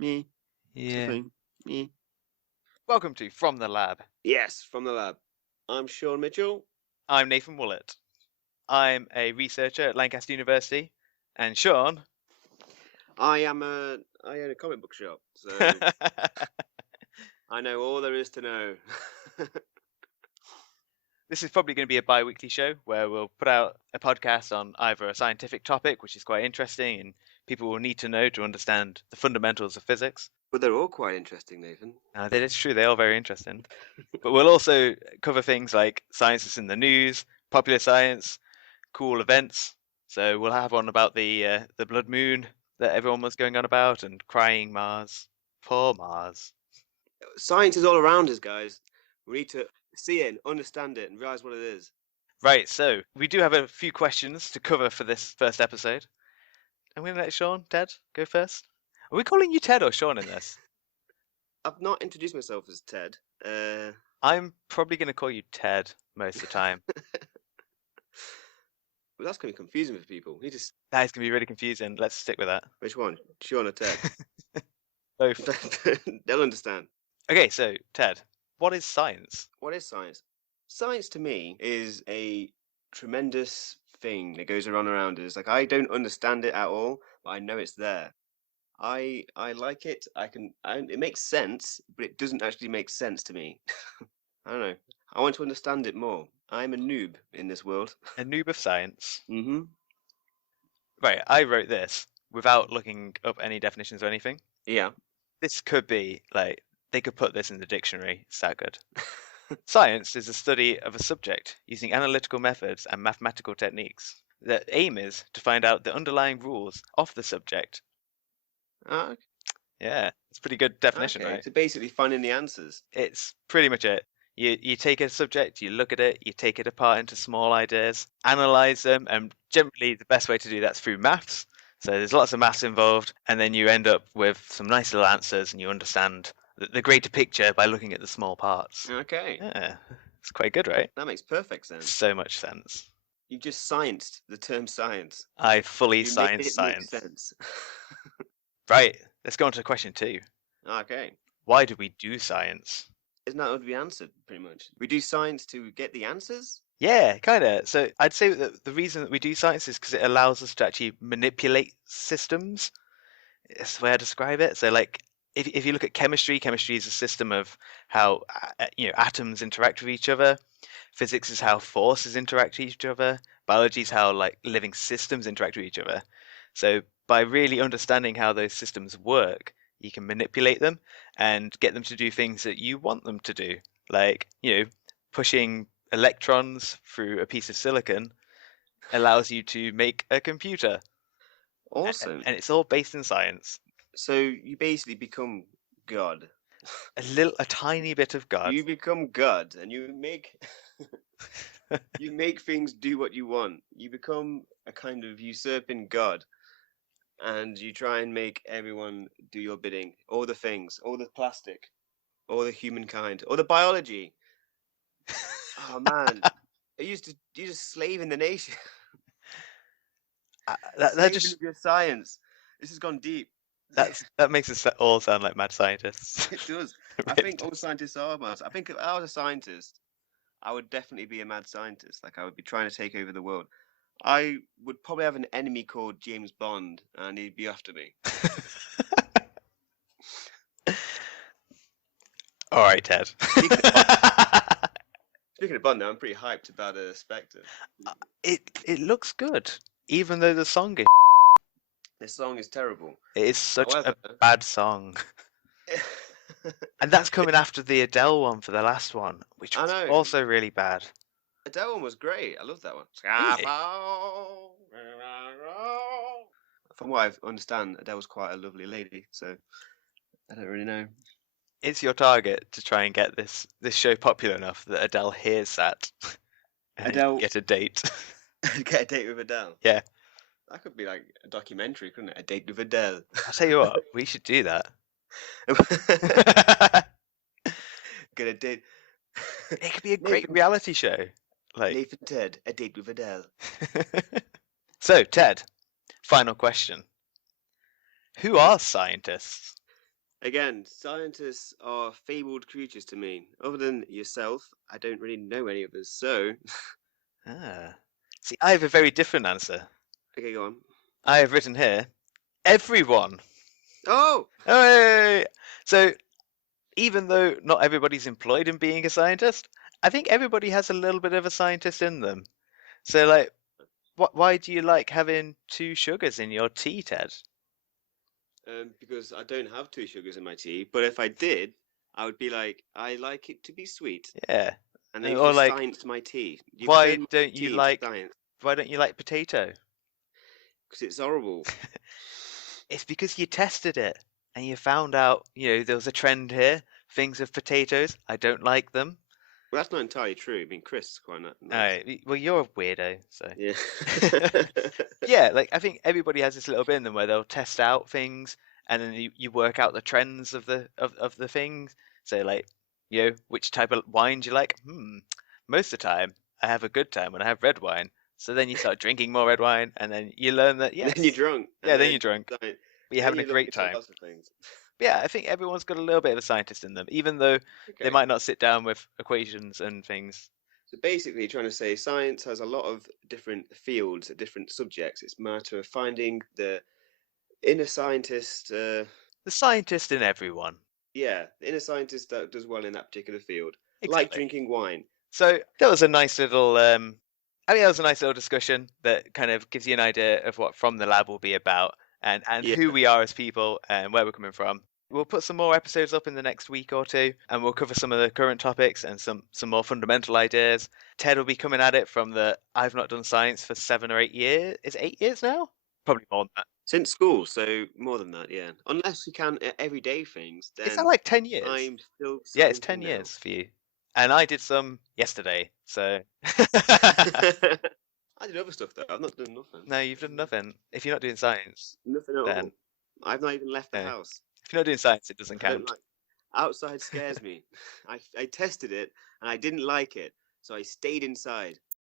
Me. It's a Yeah. thing. Me. Welcome to From the Lab. Yes, from the lab. I'm Sean Mitchell. I'm Nathan Woollett. I'm a researcher at Lancaster University, and Sean. I own a comic book shop, so I know all there is to know. This is probably going to be a bi-weekly show where we'll put out a podcast on either a scientific topic, which is quite interesting and people will need to know to understand the fundamentals of physics. But they're all quite interesting, Nathan. That is true, they are very interesting. But we'll also cover things like science that's in the news, popular science, cool events. So we'll have one about the blood moon that everyone was going on about, and crying Mars. Poor Mars. Science is all around us, guys. We need to see it, and understand it, and realize what it is. Right, so we do have a few questions to cover for this first episode. I'm going to let Ted, go first. Are we calling you Ted or Sean in this? I've not introduced myself as Ted. I'm probably going to call you Ted most of the time. Well, that's going to be confusing for people. You just That is going to be really confusing. Let's stick with that. which one, Sean or Ted? Both. They'll understand. Okay, so Ted, what is science? What is science? Science to me is a tremendous thing that goes around us. Like I don't understand it at all, but I know it's there. I like it. It makes sense, but it doesn't actually make sense to me. I don't know. I want to understand it more. I'm a noob in this world. A noob of science. Mm-hmm. Right, I wrote this without looking up any definitions or anything. Yeah. This could be like they could put this in the dictionary. It's that good. Science is a study of a subject using analytical methods and mathematical techniques. The aim is to find out the underlying rules of the subject. Ah, Yeah, it's a pretty good definition, okay. right? So basically finding the answers. It's pretty much it. You take a subject, you look at it, you take it apart into small ideas, analyze them, and generally the best way to do that's through maths. So there's lots of maths involved, and then you end up with some nice little answers, and you understand the greater picture by looking at the small parts. Okay. Yeah, it's quite good, right? That makes perfect sense. So much sense. You just scienced the term science. I fully You made science it make science. sense. Right, let's go on to question 2. Okay. Why do we do science? Isn't that what we answered, pretty much? We do science to get the answers? Yeah, kind of. So I'd say that the reason that we do science is because it allows us to actually manipulate systems. That's the way I describe it. So, like, if you look at chemistry, chemistry is a system of how atoms interact with each other. Physics is how forces interact with each other. Biology is how like living systems interact with each other. So by really understanding how those systems work, you can manipulate them and get them to do things that you want them to do. Like, pushing electrons through a piece of silicon allows you to make a computer. Awesome. And it's all based in science. So you basically become God. A tiny bit of God. You become God and you make things do what you want. You become a kind of usurping God. And you try and make everyone do your bidding. All the things, all the plastic, all the humankind, all the biology. Oh man. You just slave in the nation. That Slaving just with your science. This has gone deep. that makes us all sound like mad scientists. It does. It I really think all does. scientists are mad. I think if I was a scientist, I would definitely be a mad scientist. Like I would be trying to take over the world. I would probably have an enemy called James Bond, and he'd be after me. All right, Ted. Speaking of Bond, now I'm pretty hyped about Spectre. It looks good, even though the song is. This song is terrible. It is such However, a bad song, and that's coming after the Adele one for the last one, which I was know. also really bad. That one was great. I love that one. Really? From what I understand, Adele was quite a lovely lady, so I don't really know. It's your target to try and get this show popular enough that Adele hears that, and then Adele you get a date. get a date with Adele. Yeah, That could be like a documentary, couldn't it? A date with Adele. I'll tell you what, we should do that. Get a date. It could be a great Nathan, reality show. Like, Nathan Ted, a date with Adele. so Ted, final question: who are scientists? Again, scientists are fabled creatures to me. Other than yourself, I don't really know any others. So, Ah. See, I have a very different answer. okay, go on. I have written here, everyone. Oh, Hey! So even though not everybody's employed in being a scientist, I think everybody has a little bit of a scientist in them. So, like, why do you like having two sugars in your tea, Ted? because I don't have two sugars in my tea. But if I did, I would be like, I like it to be sweet, Yeah. and then you've Or just like, scienced my tea. You've why turned my don't you tea into like science why don't you like potato? because it's horrible. It's because you tested it and you found out, there was a trend here. Things with potatoes, I don't like them. Well, that's not entirely true. I mean, Chris is quite nice. Alright, well, you're a weirdo, so. Yeah. Yeah, like I think everybody has this little bit in them where they'll test out things and then you work out the trends of the things. So like, which type of wine do you like? Most of the time I have a good time when I have red wine. So then you start drinking more red wine and then you learn that Then you're yes, drunk, yeah, and then you're then drunk, science, but you're then having a you look great into time. lots of things. But yeah, I think everyone's got a little bit of a scientist in them, even though they Okay. might not sit down with equations and things. So basically, trying to say science has a lot of different fields, different subjects. It's a matter of finding the inner scientist. The scientist in everyone. Yeah, the inner scientist that does well in that particular field, like Exactly. drinking wine. So that was a nice little I think that was a nice little discussion that kind of gives you an idea of what From the Lab will be about and Yeah. who we are as people and where we're coming from. We'll put some more episodes up in the next week or two and we'll cover some of the current topics and some more fundamental ideas. Ted will be coming at it from the I've not done science for 7 or 8 years. Is it 8 years now? Probably more than that. Since school, so more than that, yeah. Unless we count everyday things, Is that then like 10 years? I'm still Yeah, it's sciencing 10 now. years for you. And I did some yesterday, so I did other stuff though. I've not done nothing. no, you've done nothing. If you're not doing science, Nothing at then all. I've not even left the no. house. If you're not doing science, it doesn't I don't count. like outside scares me. I tested it and I didn't like it, so I stayed inside.